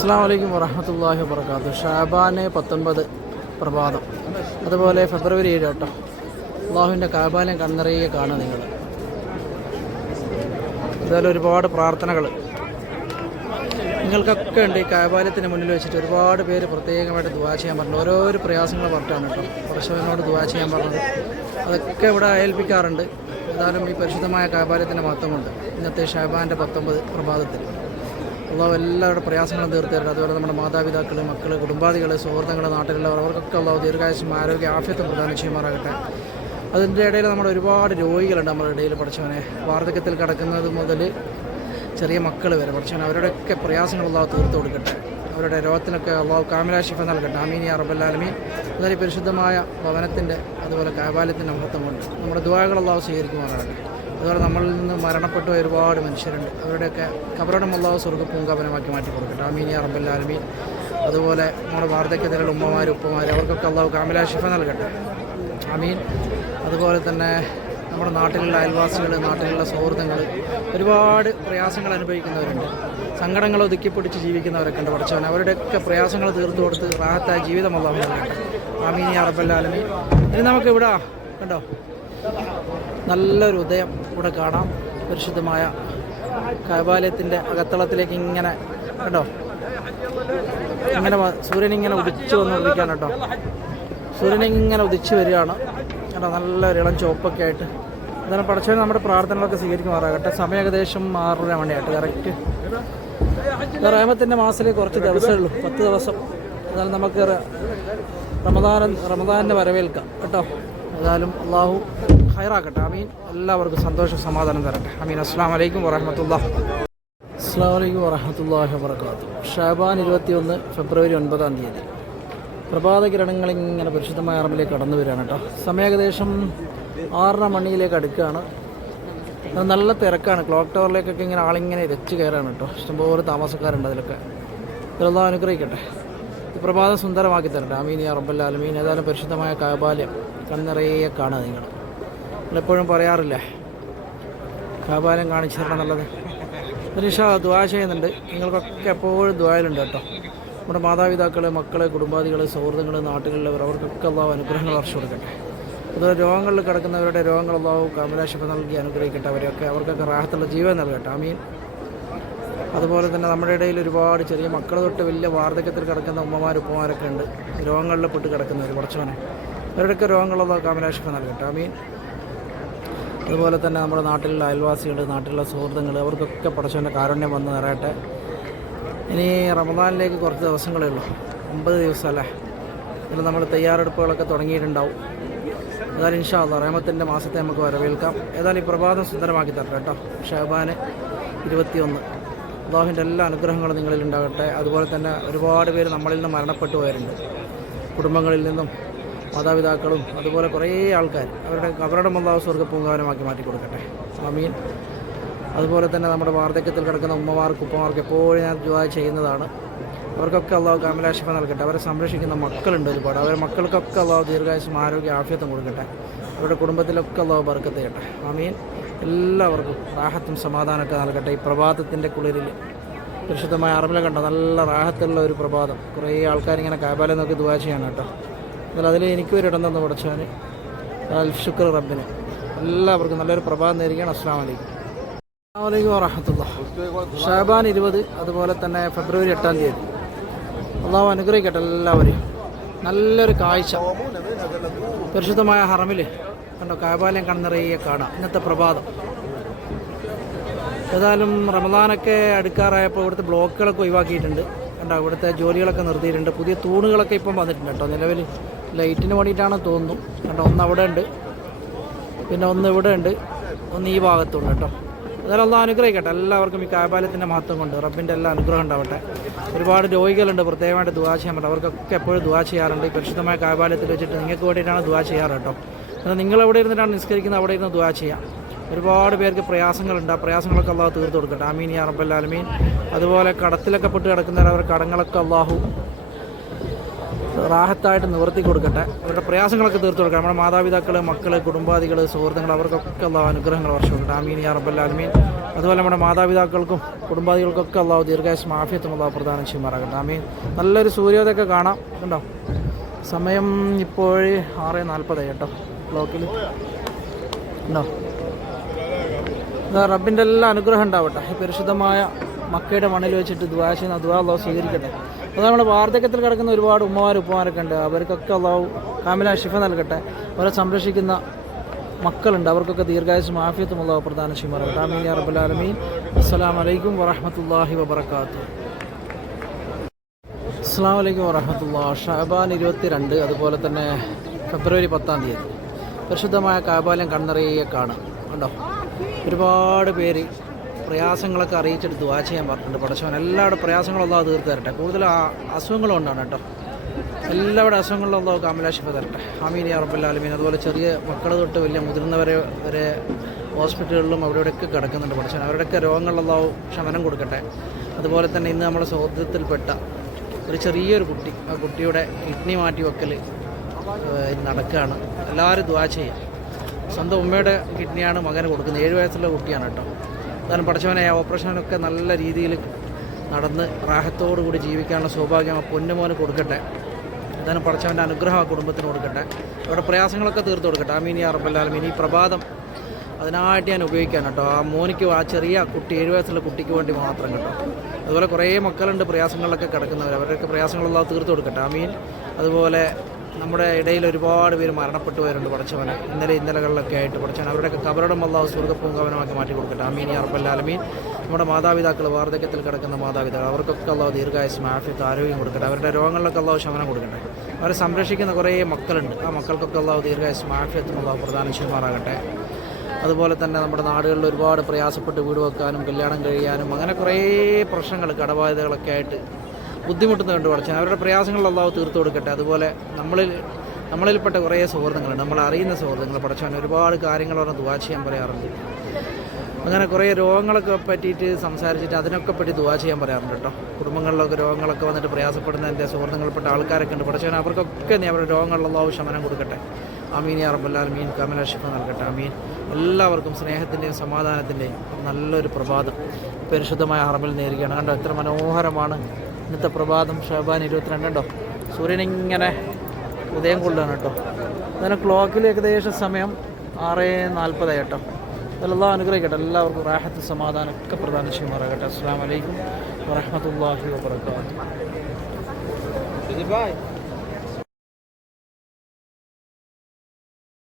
അസ്സാം വലൈക്കും വറഹമത്തല്ലാഹി വർക്കാത്തു ഷാബാന് പത്തൊൻപത് പ്രഭാതം. അതുപോലെ ഫെബ്രുവരി ഏഴ് കേട്ടോ. അള്ളാഹുവിന്റെ കാബാലയം കണ്ണിറയെ കാണുക നിങ്ങൾ. അതുപോലെ ഒരുപാട് പ്രാർത്ഥനകൾ. നിങ്ങൾക്കൊക്കെ ഉണ്ട് ഈ കാബാലയത്തിന് മുന്നിൽ വെച്ചിട്ട് ഒരുപാട് പേര് പ്രത്യേകമായിട്ട് ദുവാ ചെയ്യാൻ പറഞ്ഞു. ഓരോരോ പ്രയാസങ്ങൾ പറഞ്ഞിട്ടാണ് കേട്ടോ. പ്രശ്നങ്ങളോട് ദുവാ ചെയ്യാൻ പറഞ്ഞത്. അതൊക്കെ ഇവിടെ ഏൽപ്പിക്കാറുണ്ട്. എന്തായാലും ഈ പരിശുദ്ധമായ കാബാലയത്തിന്റെ മഹത്വമുണ്ട്. ഇന്നത്തെ ഷാബാന്റെ പത്തൊമ്പത് പ്രഭാതത്തിൽ. അള്ളാഹു എല്ലാവരുടെ പ്രയാസങ്ങളും തീർത്തു തരട്ടെ അതുപോലെ നമ്മുടെ മാതാപിതാക്കൾ മക്കൾ കുടുംബാദികൾ സുഹൃത്തുക്കൾ നാട്ടിലുള്ളവർ അവർക്കൊക്കെ അള്ളാഹു ദീർഘായുസും ആരോഗ്യ ആഫ്യത്തും പ്രദാനം ചെയ്യുമാറാകട്ടെ. അതിന്റെ ഇടയിൽ നമ്മുടെ ഒരുപാട് രോഗികളുണ്ട് നമ്മുടെ ഇടയിൽ പഠിച്ചവനെ. വാർദ്ധക്യത്തിൽ കിടക്കുന്നത് മുതൽ ചെറിയ മക്കൾ വരെ പഠിച്ചവനെ. അവരുടെയൊക്കെ പ്രയാസങ്ങൾ അള്ളാഹു തീർത്തു കൊടുക്കട്ടെ. അവരുടെ രോഗത്തിനൊക്കെ അള്ളാഹു കാമരാശിഫ നൽകട്ടെ. അമീനി യാ അതായത് പരിശുദ്ധമായ ഭവനത്തിന്റെ അതുപോലെ കാബാലത്തിന്റെ മഹത്വം കൊണ്ട് നമ്മുടെ ദ്വാകൾ അള്ളാഹു സ്വീകരിക്കുമാറാകട്ടെ. അതുപോലെ നമ്മളിൽ നിന്ന് മരണപ്പെട്ട ഒരുപാട് മനുഷ്യരുണ്ട്. അവരുടെയൊക്കെ കബറടം അള്ളാഹു സ്വർഗ പൂങ്കാപനമാക്കി മാറ്റി കൊടുക്കട്ടെ. ആമീൻ യാ അതുപോലെ നമ്മുടെ വാർദ്ധക്യത്തിലുള്ള ഉമ്മമാർ ഉപ്പമാർ അവർക്കൊക്കെ അള്ളാഹു കാമില നൽകട്ടെ. ആമീൻ. അതുപോലെ തന്നെ നമ്മുടെ നാട്ടിലുള്ള അയൽവാസികൾ നാട്ടിലുള്ള സൗഹൃദങ്ങൾ ഒരുപാട് പ്രയാസങ്ങൾ അനുഭവിക്കുന്നവരുണ്ട്. സങ്കടങ്ങൾ ഒതുക്കിപ്പിടിച്ച് ജീവിക്കുന്നവരൊക്കെ ഉണ്ട്. പഠിച്ചവൻ അവരുടെയൊക്കെ പ്രയാസങ്ങൾ തീർത്തു കൊടുത്ത് റാഹത്തായ ജീവിതം അള്ളാഹു നൽകട്ടെ. ആമീൻ യാ റബ്ബല്ലാലമീൻ ഇനി നമുക്ക് ഇവിടെ കണ്ടോ? നല്ലൊരു ഉദയം ഇവിടെ കാണാം. പരിശുദ്ധമായ കൈബാലയത്തിന്റെ അകത്തളത്തിലേക്ക് ഇങ്ങനെ കേട്ടോ ഇങ്ങനെ സൂര്യൻ ഇങ്ങനെ ഉദിച്ചു വന്നുകൊണ്ടിരിക്കുകയാണ് കേട്ടോ. സൂര്യൻ ഇങ്ങനെ ഉദിച്ചു വരികയാണ്. കേട്ടോ നല്ലൊരു ഇളം ചുവപ്പൊക്കെ ആയിട്ട്. അതാണ് പഠിച്ചവൻ നമ്മുടെ പ്രാർത്ഥനകളൊക്കെ സ്വീകരിക്കുമാറാകട്ടെ. സമയം ഏകദേശം ആറര മണിയായിട്ട്. കറക്റ്റ് റഹമത്തിന്റെ മാസത്തിലേക്ക് കുറച്ച് ദിവസമേ ഉള്ളൂ. പത്ത് ദിവസം. എന്നാലും നമുക്ക് റമദാൻ റമദാനിനെ വരവേൽക്കാം. കേട്ടോ? ഏതായാലും അള്ളാഹു ഹൈറാക്കട്ടെ. അമീൻ. എല്ലാവർക്കും സന്തോഷം സമാധാനം തരട്ടെ. അമീൻ. അസ്സാം വലൈക്കും വറഹമത്തുള്ള അസ്സാം വലൈക്കും വറഹമത്തല്ലാഹി വാബർക്കാത്തു ഷാബാൻ ഇരുപത്തിയൊന്ന് ഫെബ്രുവരി ഒൻപതാം തീയതി. പ്രഭാത കിരണങ്ങൾ ഇങ്ങനെ പരിശുദ്ധമായ അറമ്പിലേക്ക് കടന്നു വരികയാണ് കേട്ടോ. സമയം ഏകദേശം ആറര മണിയിലേക്ക് അടുക്കുകയാണ്. നല്ല തിരക്കാണ്. ക്ലോക്ക് ടവറിലേക്കൊക്കെ ഇങ്ങനെ ആളിങ്ങനെ രച്ച് കയറാണ് കേട്ടോ. ഇഷ്ടംപോലെ താമസക്കാരുണ്ട് അതിലൊക്കെ. ഇതെല്ലാം അനുഗ്രഹിക്കട്ടെ. പ്രഭാതം സുന്ദരമാക്കി തരട്ടെ. അമീൻ യാ റബ്ബൽ ആലമീൻ. ഏതായാലും പരിശുദ്ധമായ കാബാലയം. കണ്ണിറയെ കാണുക നിങ്ങൾ. നമ്മളെപ്പോഴും പറയാറില്ലേ? വ്യാപാരം കാണിച്ചു തരണം എന്നുള്ളത് നിഷ ദ്വാ ചെയ്യുന്നുണ്ട്. നിങ്ങൾക്കൊക്കെ എപ്പോഴും ദ്വായലുണ്ട് കേട്ടോ. നമ്മുടെ മാതാപിതാക്കൾ മക്കൾ കുടുംബാദികൾ സുഹൃത്തുക്കൾ നാട്ടുകളിലവർ അവർക്കൊക്കെ അള്ളാഹു അനുഗ്രഹങ്ങൾ വർഷം കൊടുക്കട്ടെ. അതുപോലെ രോഗങ്ങളിൽ കിടക്കുന്നവരുടെ രോഗങ്ങൾ അള്ളാഹു കാമലാശിഫ നൽകി അനുഗ്രഹിക്കട്ടെ അവരെയൊക്കെ. അവർക്കൊക്കെ റാഹത്തുള്ള ജീവൻ നൽകട്ടെ. ആമീൻ. അതുപോലെ തന്നെ നമ്മുടെ ഇടയിൽ ഒരുപാട് ചെറിയ മക്കൾ തൊട്ട് വലിയ വാർദ്ധക്യത്തിൽ കിടക്കുന്ന ഉമ്മമാർ ഉപ്പമാരൊക്കെ ഉണ്ട്. രോഗങ്ങളിൽ പെട്ട് കിടക്കുന്നവർ കുറച്ചവനെ അവരുടെയൊക്കെ രോഗങ്ങളുള്ള കാമരാശിപ്പ് നൽകട്ടെ. ആമീൻ. അതുപോലെ തന്നെ നമ്മുടെ നാട്ടിലുള്ള അയൽവാസികൾ നാട്ടിലുള്ള സുഹൃത്തുക്കൾ അവർക്കൊക്കെ പടച്ചവന്റെ കാരുണ്യം വന്ന് നിറയട്ടെ. ഇനി റമദാനിലേക്ക് കുറച്ച് ദിവസങ്ങളേ ഉള്ളൂ. ഒമ്പത് ദിവസമല്ലേ? ഇതിൽ നമ്മൾ തയ്യാറെടുപ്പുകളൊക്കെ തുടങ്ങിയിട്ടുണ്ടാവും. ഏതായാലും ഇൻഷാ അല്ല റഹമത്തിന്റെ മാസത്തെ നമുക്ക് വരവേൽക്കാം. ഏതായാലും ഈ പ്രഭാതം സുന്ദരമാക്കി തരണം കേട്ടോ. ഷഹബാന് ഇരുപത്തിയൊന്ന്. അള്ളാഹുവിന്റെ എല്ലാ അനുഗ്രഹങ്ങളും നിങ്ങളിൽ ഉണ്ടാകട്ടെ. അതുപോലെ തന്നെ ഒരുപാട് പേര് നമ്മളിൽ നിന്ന് മരണപ്പെട്ടു പോയവരുണ്ട് കുടുംബങ്ങളിൽ നിന്നും മാതാപിതാക്കളും അതുപോലെ കുറേ ആൾക്കാർ അവരുടെ അവരുടെ അള്ളാഹു സ്വർഗ പൂങ്കാവനമാക്കി മാറ്റി കൊടുക്കട്ടെ. ആമീൻ. അതുപോലെ തന്നെ നമ്മുടെ വാർദ്ധക്യത്തിൽ കിടക്കുന്ന ഉമ്മമാർക്ക് ഉപ്പമാർക്ക് എപ്പോഴും ഞാൻ ദുആ ചെയ്യുന്നതാണ്. അവർക്കൊക്കെ അള്ളാഹു കാമലാശിഫ നൽകട്ടെ. അവരെ സംരക്ഷിക്കുന്ന മക്കളുണ്ട് ഒരുപാട്. അവരെ മക്കൾക്കൊക്കെ അള്ളാഹു ദീർഘായുസും ആരോഗ്യ ആഫ്യത്തും കൊടുക്കട്ടെ. അവരുടെ കുടുംബത്തിലൊക്കെ അള്ളാഹു ബർക്കത്ത് ചെയ്യട്ടെ. ആമീൻ. എല്ലാവർക്കും റാഹത്തും സമാധാനമൊക്കെ നൽകട്ടെ. ഈ പ്രഭാതത്തിന്റെ കുളിരിൽ പരിശുദ്ധമായ അറിവിലെ കണ്ട നല്ല റാഹത്തുള്ള ഒരു പ്രഭാതം. കുറേ ആൾക്കാരിങ്ങനെ കാബാലെ നോക്കി ദുവാ ചെയ്യാണ് കേട്ടോ. എന്നാൽ അതിൽ എനിക്ക് ഒരു ഇടം തന്നു അൽ ശുക്ർ റബ്ബിന്. എല്ലാവർക്കും നല്ലൊരു പ്രഭാതം നേരിക്കുകയാണ് അസ്സാം വലൈക്കും അസ്സാം വലൈക്കും വറഹത്തുള്ള ഷാബാൻ ഇരുപത് അതുപോലെ തന്നെ ഫെബ്രുവരി എട്ടാം തീയതി. അള്ളാഹു അനുഗ്രഹിക്കട്ടെ എല്ലാവരെയും. നല്ലൊരു കാഴ്ച. പരിശുദ്ധമായ ഹറമിൽ കണ്ടോ കാബാലയം കണ്ണിറയെ കാണാം. ഇന്നത്തെ പ്രഭാതം. ഏതായാലും റമദാനൊക്കെ അടുക്കാറായപ്പോൾ ഇവിടുത്തെ ബ്ലോക്കുകളൊക്കെ ഒഴിവാക്കിയിട്ടുണ്ട്. കണ്ടോ ഇവിടുത്തെ ജോലികളൊക്കെ നിർത്തിയിട്ടുണ്ട്. പുതിയ തൂണുകളൊക്കെ ഇപ്പം വന്നിട്ടുണ്ട് കേട്ടോ നിലവിൽ ലൈറ്റിന് വേണ്ടിയിട്ടാണ് തോന്നുന്നു. കണ്ടോ ഒന്ന് അവിടെ ഉണ്ട്. പിന്നെ ഒന്ന് ഇവിടെ ഉണ്ട്. ഒന്ന് ഈ ഭാഗത്തുണ്ട് കേട്ടോ. അതെല്ലാം ഒന്ന് അനുഗ്രഹിക്കട്ടെ. എല്ലാവർക്കും ഈ കായപാലത്തിന്റെ മഹത്വം കൊണ്ട് റബ്ബിന്റെ എല്ലാ അനുഗ്രഹം ഉണ്ടാവട്ടെ. ഒരുപാട് രോഗികളുണ്ട് പ്രത്യേകമായിട്ട് ദുവാ ചെയ്യാൻ പറ്റും. അവർക്കൊക്കെ എപ്പോഴും ദുവാ ചെയ്യാറുണ്ട്. ഈ പരിശുദ്ധമായ കായപാലത്തിൽ വെച്ചിട്ട് നിങ്ങൾക്ക് വേണ്ടിയിട്ടാണ് ദുവാ ചെയ്യാറ് കേട്ടോ. എന്നാൽ നിങ്ങൾ എവിടെ ഇരുന്നിട്ടാണ് നിസ്കരിക്കുന്നത്? അവിടെ ഇരുന്ന് ദുവാ ചെയ്യാം. ഒരുപാട് പേർക്ക് പ്രയാസങ്ങളുണ്ട്. ആ പ്രയാസങ്ങളൊക്കെ അള്ളാഹു തീർത്ത് കൊടുക്കട്ടെ. അമീൻ യാ റബ്ബല്ലാലമീൻ അതുപോലെ കടത്തിലൊക്കെ പെട്ട് കിടക്കുന്നവർ അവരുടെ കടങ്ങളൊക്കെ അള്ളാഹു റാഹത്തായിട്ട് നിവർത്തി കൊടുക്കട്ടെ. അവരുടെ പ്രയാസങ്ങളൊക്കെ തീർത്തു കൊടുക്കട്ടെ നമ്മുടെ മാതാപിതാക്കൾ മക്കൾ കുടുംബാദികൾ സുഹൃത്തുക്കൾ അവർക്കൊക്കെ ഉള്ള അനുഗ്രഹങ്ങൾ വർഷം കൊടുക്കട്ടെ ആമീൻ യാ റബ്ബൽ ആലമീൻ. അതുപോലെ നമ്മുടെ മാതാപിതാക്കൾക്കും കുടുംബാദികൾക്കൊക്കെ ഉള്ള ദീർഘായുസ് മാഫിയത്തും ഉള്ള പ്രദാനം ചെയ്യുമാറാകട്ടെ. ആമീൻ. നല്ലൊരു സൂര്യോദയൊക്കെ കാണാം. കണ്ടോ? സമയം ഇപ്പോൾ ആറ് നാൽപ്പതായി കേട്ടോ. ബ്ലോക്കിൽ ഉണ്ടോ റബ്ബിന്റെ എല്ലാ അനുഗ്രഹം ഉണ്ടാവട്ടെ. പരിശുദ്ധമായ മക്കയുടെ മണ്ണിൽ വെച്ചിട്ട് ദ്വാ ദ്വാ സ്വീകരിക്കട്ടെ. അത് നമ്മുടെ വാർദ്ധക്യത്തിൽ കിടക്കുന്ന ഒരുപാട് ഉമ്മമാർ ഉപ്പമാരൊക്കെ ഉണ്ട്. അവർക്കൊക്കെ അള്ളാഹു കാമില ഷിഫ നൽകട്ടെ. അവരെ സംരക്ഷിക്കുന്ന മക്കളുണ്ട്. അവർക്കൊക്കെ ദീർഘായുസ് മാഫിയത്തും അള്ളാഹു പ്രധാന റബ്ബൽ ആലമീൻ. അസ്സലാമു അലൈക്കും വറഹ്മത്തുള്ളാഹി വബറകാതുഹു. അസ്സാം വലൈക്കും വറഹമത്തുള്ള. ഷാബാൻ ഇരുപത്തി രണ്ട് അതുപോലെ തന്നെ ഫെബ്രുവരി പത്താം തീയതി. പരിശുദ്ധമായ കാബാലം കണ്ണറിയെ കാണാം. കണ്ടോ? ഒരുപാട് പേര് പ്രയാസങ്ങളൊക്കെ അറിയിച്ചെടുത്ത് വാച്ച് ചെയ്യാൻ പറഞ്ഞിട്ടുണ്ട് പടച്ചവൻ. എല്ലാവരുടെ പ്രയാസങ്ങളൊന്നും തീർത്ത് തരട്ടെ കൂടുതൽ അസുഖങ്ങൾ ഉണ്ടാണ് കേട്ടോ. എല്ലാവരുടെ അസുഖങ്ങളിലൊന്നും കാമലാശിഫ തരട്ടെ. റബ്ബൽ ആലമീൻ. അതുപോലെ ചെറിയ മക്കൾ തൊട്ട് വലിയ മുതിർന്നവരെ വരെ ഹോസ്പിറ്റലുകളിലും അവിടെയൊക്കെ ഇവിടെയൊക്കെ കിടക്കുന്നുണ്ട് പടച്ചവൻ. അവരുടെയൊക്കെ രോഗങ്ങളിലൊന്നും ശമനം കൊടുക്കട്ടെ. അതുപോലെ തന്നെ ഇന്ന് നമ്മുടെ സൗഹൃദത്തിൽപ്പെട്ട ഒരു ചെറിയൊരു കുട്ടി ആ കുട്ടിയുടെ കിഡ്നി മാറ്റി വെക്കൽ നടക്കുകയാണ്. എല്ലാവരും ദ്വാ ചെയ്യുക സ്വന്തം ഉമ്മയുടെ കിഡ്നിയാണ് മകന് കൊടുക്കുന്നത്. ഏഴ് വയസ്സുള്ള കുട്ടിയാണ് കേട്ടോ. അതാണ് പഠിച്ചവനെ ആ ഓപ്പറേഷനൊക്കെ നല്ല രീതിയിൽ നടന്ന് കൂടി ജീവിക്കാനുള്ള സൗഭാഗ്യം ആ പൊന്നുമോന് കൊടുക്കട്ടെ. അതാണ് പഠിച്ചവന്റെ അനുഗ്രഹം ആ കുടുംബത്തിന് കൊടുക്കട്ടെ. അവരുടെ പ്രയാസങ്ങളൊക്കെ തീർത്ത് കൊടുക്കട്ടെ. ആമീൻ മീനി അറബല്ലാലും ഈ പ്രഭാതം അതിനായിട്ട് ഞാൻ ഉപയോഗിക്കാൻ കേട്ടോ. ആ മോനിക്ക് ആ ചെറിയ കുട്ടി ഏഴ് വയസ്സുള്ള കുട്ടിക്ക് വേണ്ടി മാത്രം കേട്ടോ. അതുപോലെ കുറേ മക്കളുണ്ട് പ്രയാസങ്ങളിലൊക്കെ കിടക്കുന്നവർ അവരുടെയൊക്കെ പ്രയാസങ്ങളെല്ലാം തീർത്ത് കൊടുക്കട്ടെ. ആമീൻ. അതുപോലെ നമ്മുടെ ഇടയിൽ ഒരുപാട് പേര് മരണപ്പെട്ടു വരുന്നുണ്ട് പഠിച്ചവനെ ഇന്നലെ ഇന്നലകളിലൊക്കെ ആയിട്ട് പഠിച്ചവൻ അവരുടെയൊക്കെ കബറടം അള്ളാഹു സ്വർഗപ്പൂങ്കവനമാക്കി മാറ്റി കൊടുക്കട്ടെ. ആമീൻ അറബല്ലാലമീൻ നമ്മുടെ മാതാപിതാക്കൾ വാർദ്ധക്യത്തിൽ കിടക്കുന്ന മാതാപിതാക്കൾ അവർക്കൊക്കെ അള്ളാഹു ദീർഘായുസ് മാഫിത്ത് ആരോഗ്യം കൊടുക്കട്ടെ. അവരുടെ രോഗങ്ങളിലൊക്കെ അള്ളാഹു ശമനം കൊടുക്കട്ടെ. അവരെ സംരക്ഷിക്കുന്ന കുറേ മക്കളുണ്ട്. ആ മക്കൾക്കൊക്കെ അള്ളാഹു ദീർഘായുസ് മാഫിയത്തും അള്ളാഹു പ്രധാനം അതുപോലെ തന്നെ നമ്മുടെ നാടുകളിൽ ഒരുപാട് പ്രയാസപ്പെട്ട് വീട് വെക്കാനും കല്യാണം കഴിയാനും അങ്ങനെ കുറേ പ്രശ്നങ്ങൾ കടബാധ്യതകളൊക്കെ ആയിട്ട് ബുദ്ധിമുട്ടുന്ന കണ്ടു വളച്ചാൽ അവരുടെ പ്രയാസങ്ങൾ തീർത്തു കൊടുക്കട്ടെ. അതുപോലെ നമ്മളിൽ നമ്മളിൽപ്പെട്ട കുറേ സുഹൃത്തുക്കളുണ്ട്. നമ്മൾ അറിയുന്ന സുഹൃത്തുക്കൾ പഠിച്ചവൻ ഒരുപാട് കാര്യങ്ങൾ പറഞ്ഞ് ദുവാ ചെയ്യാൻ പറയാറുണ്ട്. അങ്ങനെ കുറേ രോഗങ്ങളൊക്കെ പറ്റിയിട്ട് സംസാരിച്ചിട്ട് അതിനൊക്കെ പറ്റി ദുവാ ചെയ്യാൻ പറയാറുണ്ട് കേട്ടോ. കുടുംബങ്ങളിലൊക്കെ രോഗങ്ങളൊക്കെ വന്നിട്ട് പ്രയാസപ്പെടുന്ന എന്റെ സുഹൃത്തുക്കൾപ്പെട്ട ആൾക്കാരൊക്കെ ഉണ്ട് പഠിച്ചവൻ അവർക്കൊക്കെ നീ അവരുടെ രോഗങ്ങളിലുള്ള ശമനം കൊടുക്കട്ടെ. അമീൻ യാ റബ്ബല്ലാൽ മീൻ കമല ഷിഫ നൽകട്ടെ. അമീൻ എല്ലാവർക്കും സ്നേഹത്തിന്റെയും സമാധാനത്തിന്റെയും നല്ലൊരു പ്രഭാതം. പരിശുദ്ധമായ അറബിൽ നേരുകയാണ്. കണ്ടോ എത്ര മനോഹരമാണ് ഇന്നത്തെ പ്രഭാതം ഷാബാൻ ഇരുപത്തിരണ്ട് സൂര്യൻ സൂര്യനിങ്ങനെ ഉദയം കൊള്ളുകയാണ് കേട്ടോ. അതിന് ക്ലോക്കിൽ ഏകദേശം സമയം ആറ് നാൽപ്പതായി കേട്ടോ. അതെല്ലാം അനുഗ്രഹിക്കട്ടെ. എല്ലാവർക്കും റാഹത്ത് സമാധാനം ഒക്കെ പ്രദാനം ചെയ്യുമാറാകട്ടെ. അസ്സാം വലൈക്കും വറഹമത്തല്ലാഹി വാബർക്കാത്തു